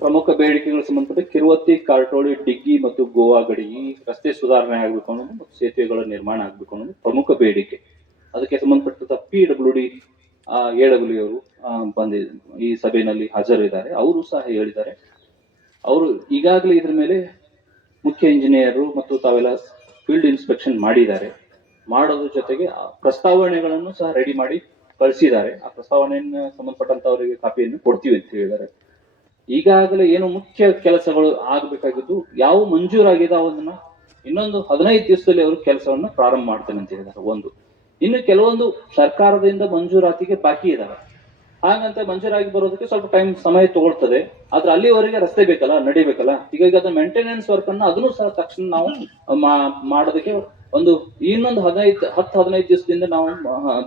ಪ್ರಮುಖ ಬೇಡಿಕೆಗಳು ಸಂಬಂಧಪಟ್ಟ ಕಿರುವತ್ತಿ, ಕಾರಟೋಳಿ, ಡಿಗ್ಗಿ ಮತ್ತು ಗೋವಾ ಗಡಿ ಈ ರಸ್ತೆ ಸುಧಾರಣೆ ಆಗಬೇಕು ಅನ್ನೋದು ಮತ್ತು ಸೇತುವೆಗಳ ನಿರ್ಮಾಣ ಆಗಬೇಕು ಅನ್ನೋದು ಪ್ರಮುಖ ಬೇಡಿಕೆ. ಅದಕ್ಕೆ ಸಂಬಂಧಪಟ್ಟ PWD AW ಅವರು ಬಂದಿ ಈ ಸಭೆಯಲ್ಲಿ ಹಾಜರಿದ್ದಾರೆ. ಅವರು ಸಹ ಹೇಳಿದ್ದಾರೆ. ಅವರು ಈಗಾಗಲೇ ಇದ್ರ ಮೇಲೆ ಮುಖ್ಯ ಇಂಜಿನಿಯರ್ ಮತ್ತು ತಾವೆಲ್ಲ ಫೀಲ್ಡ್ ಇನ್ಸ್ಪೆಕ್ಷನ್ ಮಾಡಿದ್ದಾರೆ. ಮಾಡೋದ್ರ ಜೊತೆಗೆ ಪ್ರಸ್ತಾವನೆಗಳನ್ನು ಸಹ ರೆಡಿ ಮಾಡಿ ಕಳಿಸಿದ್ದಾರೆ. ಆ ಪ್ರಸ್ತಾವನೆಯನ್ನು ಸಂಬಂಧಪಟ್ಟಂತವರಿಗೆ ಕಾಪಿಯನ್ನು ಕೊಡ್ತೀವಿ ಅಂತ ಹೇಳಿದ್ದಾರೆ. ಈಗಾಗಲೇ ಏನು ಮುಖ್ಯ ಕೆಲಸಗಳು ಆಗ್ಬೇಕಾಗಿದ್ದು ಯಾವ ಮಂಜೂರಾಗಿದೆ ಅವನ್ನ ಇನ್ನೊಂದು 15 ದಿವಸದಲ್ಲಿ ಅವರು ಕೆಲಸವನ್ನ ಪ್ರಾರಂಭ ಮಾಡ್ತೇನೆ ಅಂತ ಹೇಳಿದ್ದಾರೆ. ಒಂದು ಇನ್ನು ಕೆಲವೊಂದು ಸರ್ಕಾರದಿಂದ ಮಂಜೂರಾತಿಗೆ ಬಾಕಿ ಇದಾವೆ. ಹಾಗಂತ ಮಂಜೂರಾಗಿ ಬರೋದಕ್ಕೆ ಸ್ವಲ್ಪ ಸಮಯ ತಗೊಳ್ತದೆ. ಆದ್ರೆ ಅಲ್ಲಿವರೆಗೆ ರಸ್ತೆ ಬೇಕಲ್ಲ, ನಡಿಬೇಕಲ್ಲ. ಹೀಗಾಗಿ ಅದನ್ನ ಮೇಂಟೆನೆನ್ಸ್ ವರ್ಕ್ ಅನ್ನ ಅದನ್ನು ಸಹ ತಕ್ಷಣ ನಾವು ಮಾಡೋದಕ್ಕೆ ಇನ್ನೊಂದು 10-15 ದಿವಸದಿಂದ ನಾವು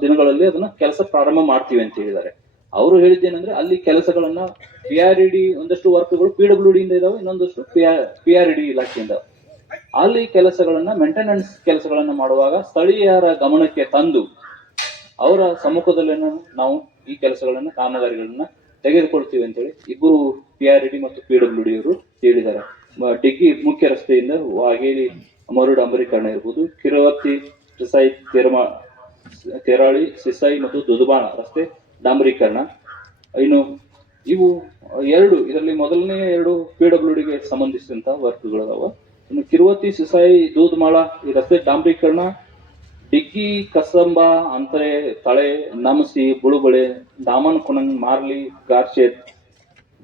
ದಿನಗಳಲ್ಲಿ ಅದನ್ನ ಕೆಲಸ ಪ್ರಾರಂಭ ಮಾಡ್ತೀವಿ ಅಂತ ಹೇಳಿದ್ದಾರೆ. ಅವರು ಹೇಳಿದ್ದೇನೆಂದ್ರೆ ಅಲ್ಲಿ ಕೆಲಸಗಳನ್ನ PRED ಒಂದಷ್ಟು ವರ್ಕ್ಗಳು PWD ಇಂದ ಇದಾವೆ, ಇನ್ನೊಂದಷ್ಟು PRED ಇಲಾಖೆಯಿಂದ. ಅಲ್ಲಿ ಕೆಲಸಗಳನ್ನ ಮೇಂಟೆನೆನ್ಸ್ ಕೆಲಸಗಳನ್ನ ಮಾಡುವಾಗ ಸ್ಥಳೀಯರ ಗಮನಕ್ಕೆ ತಂದು ಅವರ ಸಮ್ಮುಖದಲ್ಲಿ ನಾವು ಈ ಕೆಲಸಗಳನ್ನ ಕಾಮಗಾರಿಗಳನ್ನ ತೆಗೆದುಕೊಳ್ತೀವಿ ಅಂತೇಳಿ ಇಬ್ಬರು PRED ಮತ್ತು PWD ಅವರು ಹೇಳಿದ್ದಾರೆ. ಡಿಗ್ಗಿ ಮುಖ್ಯ ರಸ್ತೆಯಿಂದ ವಾಗೇರಿ ಮರು ಡಾಂಬರೀಕರಣ ಇರ್ಬೋದು, ಕಿರುವತ್ತಿ, ಸಿಸಾಯಿ, ತೆರಾಳಿ, ಸಿಸಾಯಿ ಮತ್ತು ದುದುಬಾಣ ರಸ್ತೆ ಡಾಂಬರೀಕರಣ. ಇನ್ನು ಇವು ಎರಡು ಇದರಲ್ಲಿ ಮೊದಲನೇ 2 PWDಗೆ ಸಂಬಂಧಿಸಿದಂತಹ ವರ್ಕ್ಗಳದಾವ. ಇನ್ನು ಕಿರುವತ್ತಿ, ಸಿಸಾಯಿ, ದೂದ್ಮಾಳ ಈ ರಸ್ತೆ ಡಾಂಬರೀಕರಣ, ಡಿಗ್ಗಿ, ಕಸಂಬ, ಅಂತರೆ, ತಳೆ, ನಮಸಿ, ಬುಳುಬಳೆ, ದಾಮನ್ ಕುಣಂಗ್, ಮಾರ್ಲಿ, ಗಾರ್ಶೇತ್,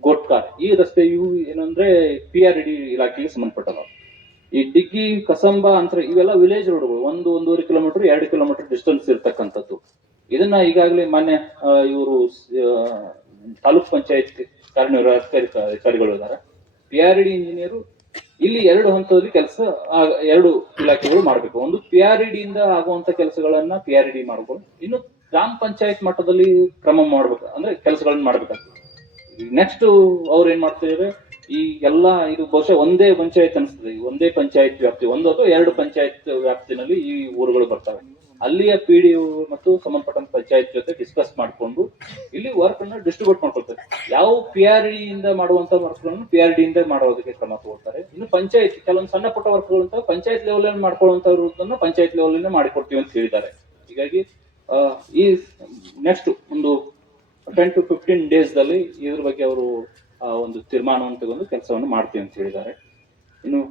ಗೋಟ್ಕಾರ್ ಈ ರಸ್ತೆ ಇವು ಏನಂದ್ರೆ PRED ಇಲಾಖೆಗೆ ಸಂಬಂಧಪಟ್ಟವ. ಈ ಡಿಗ್ಗಿ, ಕಸಂಬ, ಅಂತರ ಇವೆಲ್ಲ ವಿಲೇಜ್ ರೋಡ್ಗಳು, 1-1.5 ಕಿಲೋಮೀಟರ್ 2 ಕಿಲೋಮೀಟರ್ ಡಿಸ್ಟೆನ್ಸ್ ಇರ್ತಕ್ಕಂಥದ್ದು. ಇದನ್ನ ಈಗಾಗಲೇ ಮಾನ್ಯ ಇವರು ತಾಲೂಕ್ ಪಂಚಾಯತ್ ಕಾರ್ಯನಿರ್ವಾಹಕ ಅಧಿಕಾರಿಗಳು ಇದ್ದಾರೆ. PRED ಇಂಜಿನಿಯರು ಇಲ್ಲಿ 2 ಹಂತದಲ್ಲಿ ಕೆಲಸ 2 ಇಲಾಖೆಗಳು ಮಾಡಬೇಕು. ಒಂದು PRED ಇಂದ ಆಗುವಂತ ಕೆಲಸಗಳನ್ನ PRED ಮಾಡ್ಕೊಂಡು, ಇನ್ನು ಗ್ರಾಮ ಪಂಚಾಯತ್ ಮಟ್ಟದಲ್ಲಿ ಕ್ರಮ ಮಾಡ್ಬೇಕು, ಅಂದ್ರೆ ಕೆಲಸಗಳನ್ನ ಮಾಡ್ಬೇಕಾಗ್ತದೆ. ನೆಕ್ಸ್ಟ್ ಅವ್ರು ಏನ್ ಮಾಡ್ತಿದ್ದಾರೆ, ಈ ಎಲ್ಲಾ ಇದು ಬಹುಶಃ ಒಂದೇ ಪಂಚಾಯತ್ ಅನಿಸ್ತದೆ. ಒಂದೇ ಪಂಚಾಯತ್ ವ್ಯಾಪ್ತಿ, 1 ಅಥವಾ 2 ಪಂಚಾಯತ್ ವ್ಯಾಪ್ತಿನಲ್ಲಿ ಈ ಊರುಗಳು ಬರ್ತವೆ. ಅಲ್ಲಿಯ PDO ಮತ್ತು ಸಂಬಂಧಪಟ್ಟಂತ ಪಂಚಾಯತ್ ಜೊತೆ ಡಿಸ್ಕಸ್ ಮಾಡಿಕೊಂಡು ಇಲ್ಲಿ ವರ್ಕ್ ಅನ್ನ ಡಿಸ್ಟ್ರಿಬ್ಯೂಟ್ ಮಾಡ್ಕೊಳ್ತಾರೆ. ಯಾವ PRED ಇಂದ ಮಾಡುವಂತ ವರ್ಕ್ಗಳನ್ನು PRED ಇಂದ ಮಾಡೋದಕ್ಕೆ ಕ್ರಮ ತಗೊಳ್ತಾರೆ. ಇನ್ನು ಪಂಚಾಯತ್ ಕೆಲವೊಂದು ಸಣ್ಣ ಪುಟ್ಟ ವರ್ಕ್ಗಳು ಅಂತ ಪಂಚಾಯತ್ ಲೆವೆಲ್ ಅಲ್ಲಿ ಮಾಡ್ಕೊಳ್ಳುವಂತವ್ರನ್ನ ಪಂಚಾಯತ್ ಲೆವೆಲ್ ಇಂದ ಮಾಡಿಕೊಡ್ತೀವಿ ಅಂತ ಹೇಳಿದ್ದಾರೆ. ಹೀಗಾಗಿ ಈ ನೆಕ್ಸ್ಟ್ ಒಂದು 10 to 15 days ದಲ್ಲಿ ಇದ್ರ ಬಗ್ಗೆ ಅವರು ಒಂದು ತೀರ್ಮಾನವನ್ನು ತಗೊಂಡು ಕೆಲಸವನ್ನು ಮಾಡ್ತೀವಿ ಅಂತ ಹೇಳಿದ್ದಾರೆ. ಇನ್ನು